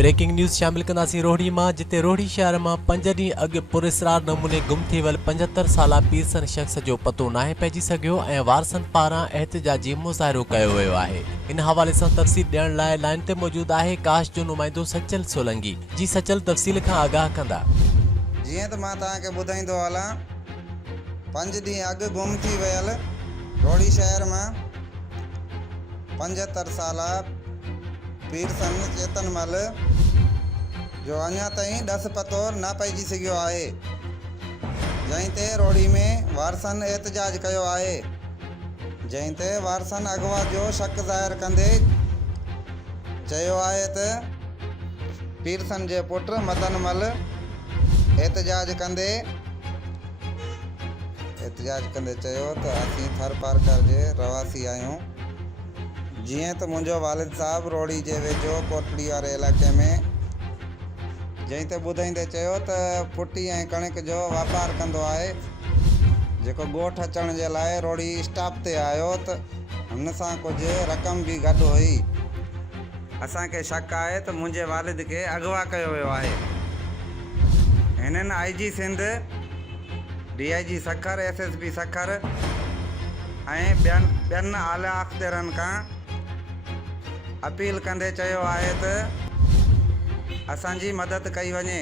Breaking news शामिल कंदासीं रोहड़ी मां, जिते रोहड़ी शहर मां 5 ॾींहं अॻु पुरस्रार नमूने गुम थी वियल 75 साला पीरसन शख़्स जो पतो नाहे पइजी सघियो ऐं वारसनि पारां एहतिजाजी मुज़ाहिरो कयो वियो आहे। इन हवाले सां तफ़सील ॾियण लाइ लाइन ते मौजूदु आहे काश जो नुमाइंदो सचल सोलंकी। जी सचल, तफ़सील खां आगाह कंदा। जीअं त मां तव्हांखे ॿुधाईंदो हलां, 5 ॾींहं अॻु गुम थी वियल रोहड़ी शहर मां 75 साला पीरसन चेतनमल जो अञा ताईं ॾस पतो न पइजी सघियो आहे, जंहिं ते रोहड़ी में वारसनि एहतिजाज कयो आहे। जंहिं ते वारसनि अगवा जो शक ज़ाहिर कंदे चयो आहे त पीरसन जे पुट मदनमल एहतिजाज कंदे चयो त असीं थर पारकर जे रवासी आहियूं। जीअं त मुंहिंजो वालिद साहब रोहड़ी जे वेझो कोटड़ी वारे इलाइक़े में जंहिं ते ॿुधाईंदे चयो त फुटी ऐं कणिक जो वापारु कंदो आहे, जेको ॻोठु अचण जे लाइ रोहड़ी स्टॉप ते आयो त हुन सां कुझु रक़म बि गॾु हुई। असांखे शक आहे त मुंहिंजे वालिद खे अगवा कयो वियो आहे। हिननि IG सिंध, DIG सखर, SSP सखर ऐं ॿियनि आला अख़्तिरनि खां अपील कंदे चयो आहे त असांजी मदद कई वञे।